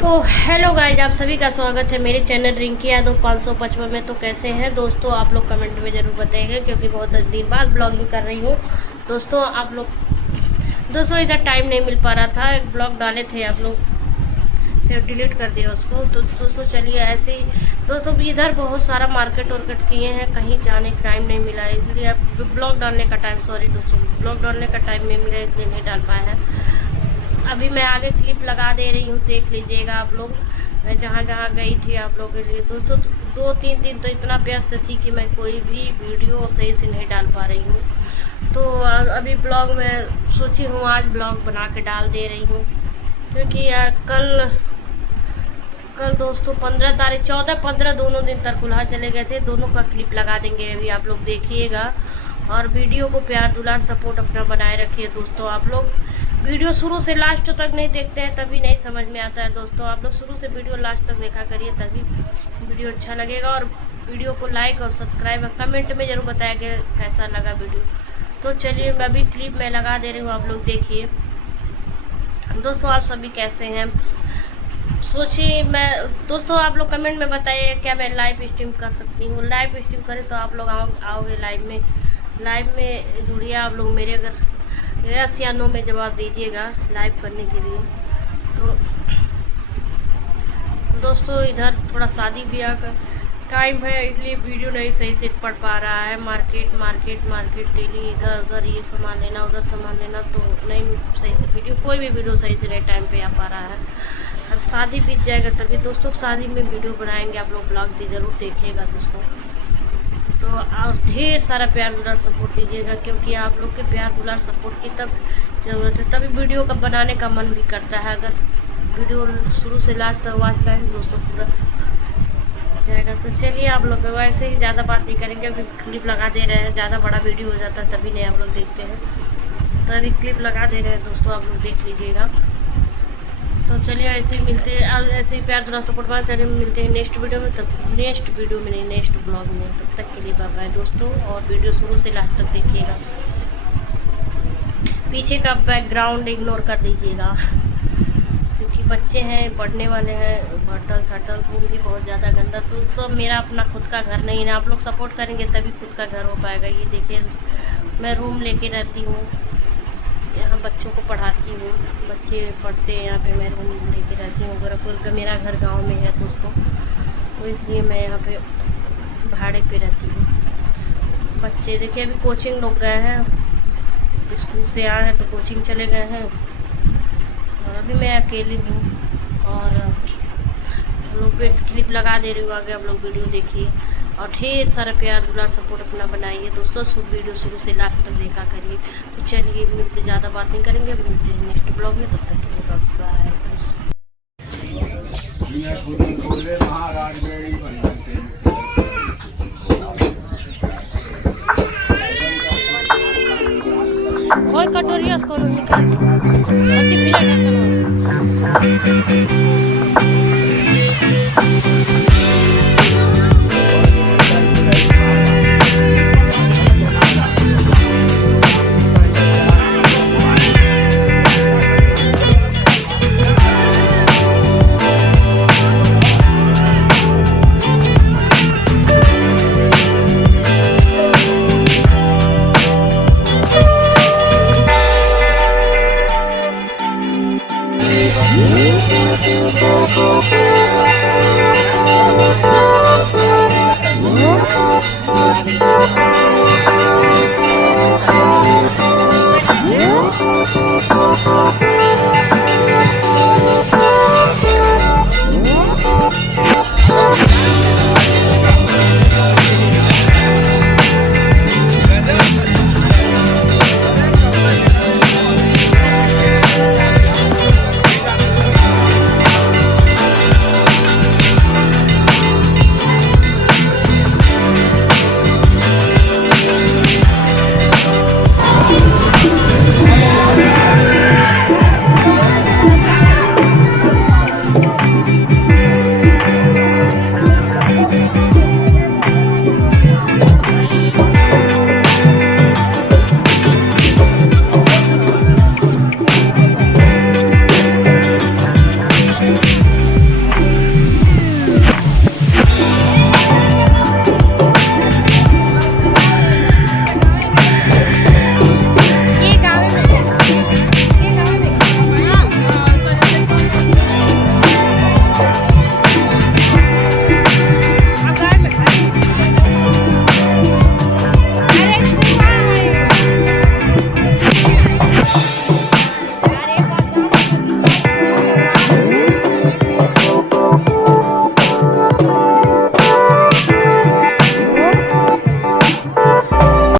तो hello guys, आप सभी का स्वागत है मेरे चैनल रिंकी यादव 555 में। तो कैसे हैं दोस्तों, आप लोग कमेंट में ज़रूर बताइएगा क्योंकि बहुत दिन बाद ब्लॉगिंग कर रही हूँ। दोस्तों इधर टाइम नहीं मिल पा रहा था, एक ब्लॉग डाले थे आप लोग, फिर डिलीट कर दिया उसको। तो दोस्तों चलिए ऐसे ही दोस्तों इधर बहुत सारा मार्केट वार्केट किए हैं, कहीं जाने का टाइम नहीं मिला है, इसलिए अब ब्लॉग डालने का टाइम ब्लॉग डालने का टाइम नहीं मिला, इसलिए नहीं डाल पाया है। अभी मैं आगे क्लिप लगा दे रही हूँ, देख लीजिएगा आप लोग। मैं जहाँ जहाँ गई थी आप लोगों के लिए दोस्तों, 2-3 दिन तो इतना व्यस्त थी कि मैं कोई भी वीडियो सही से नहीं डाल पा रही हूँ। तो अभी ब्लॉग में सोची हूँ आज ब्लॉग बना के डाल दे रही हूँ, क्योंकि कल दोस्तों 15 तारीख 14-15 दोनों दिन तरकुलहा चले गए थे। दोनों का क्लिप लगा देंगे, अभी आप लोग देखिएगा। और वीडियो को प्यार दुलार सपोर्ट अपना बनाए रखिए दोस्तों। आप लोग वीडियो शुरू से लास्ट तक नहीं देखते हैं तभी नहीं समझ में आता है दोस्तों। आप लोग शुरू से वीडियो लास्ट तक देखा करिए, तभी वीडियो अच्छा लगेगा। और वीडियो को लाइक और सब्सक्राइब और कमेंट में ज़रूर बताया कि कैसा लगा वीडियो। तो चलिए मैं अभी क्लिप में लगा दे रही हूँ, आप लोग देखिए। दोस्तों आप सभी कैसे हैं, सोचिए। मैं दोस्तों आप लोग कमेंट में बताइए क्या मैं लाइव स्ट्रीम कर सकती हूँ। लाइव स्ट्रीम करें तो आप लोग आओगे लाइव में जुड़िए आप लोग मेरे। अगर यस या नो में जवाब दीजिएगा लाइव करने के लिए। तो दोस्तों इधर थोड़ा शादी ब्याह का टाइम है, इसलिए वीडियो नहीं सही से पढ़ पा रहा है। मार्केट डेली इधर उधर ये सामान लेना उधर सामान लेना, तो नहीं सही से कोई भी वीडियो सही से नहीं टाइम पे आ पा रहा है। अब शादी बीत जाएगा तभी दोस्तों शादी में वीडियो बनाएंगे, आप लोग ब्लॉग ज़रूर देखिएगा दोस्तों। तो आप ढेर सारा प्यार दुलार सपोर्ट दीजिएगा, क्योंकि आप लोग के प्यार दुलार सपोर्ट की तब ज़रूरत है, तभी वीडियो का बनाने का मन भी करता है। अगर वीडियो शुरू से लास्ट तक वॉच टाइम दोस्तों पूरा जाएगा। तो चलिए आप लोग वैसे ही ज़्यादा बात नहीं करेंगे, अभी क्लिप लगा दे रहे हैं। ज़्यादा बड़ा वीडियो हो जाता है तभी नहीं आप लोग देखते हैं, तो अभी क्लिप लगा दे रहे हैं दोस्तों, आप लोग देख लीजिएगा। तो चलिए ऐसे ही ऐसे ही प्यार दुलार सपोर्ट बात करें। मिलते हैं नेक्स्ट वीडियो में, नेक्स्ट ब्लॉग में। तब तक के लिए बाय बाय दोस्तों, और वीडियो शुरू से लास्ट तक देखिएगा। पीछे का बैकग्राउंड इग्नोर कर दीजिएगा, क्योंकि बच्चे हैं, पढ़ने वाले हैं, होटल रूम भी बहुत ज़्यादा गंदा। तो मेरा अपना खुद का घर नहीं है, आप लोग सपोर्ट करेंगे तभी खुद का घर हो पाएगा। ये देखिए मैं रूम लेके रहती हूँ, यहाँ बच्चों को पढ़ाती हूँ, बच्चे पढ़ते हैं यहाँ पे, मैं रूम लेके रहती हूँ। गोरखपुर मेरा घर गांव में है दोस्तों, तो इसलिए मैं यहाँ पे भाड़े पे रहती हूँ। बच्चे देखिए अभी कोचिंग लोग गए हैं, स्कूल से आए हैं तो कोचिंग चले गए हैं, और अभी मैं अकेली हूँ। और लोग पे क्लिप लगा दे रही हूँ, आगे आप लोग वीडियो देखिए और ढेर सारा प्यार दुलार सपोर्ट अपना बनाइए दोस्तों। वीडियो शुरू से लास्ट तक देखा करिए। तो चलिए मिलते, ज़्यादा बात नहीं करेंगे, मिलते हैं नेक्स्ट ब्लॉग में। तब तक के लिए bye bye. Katoria Thank you.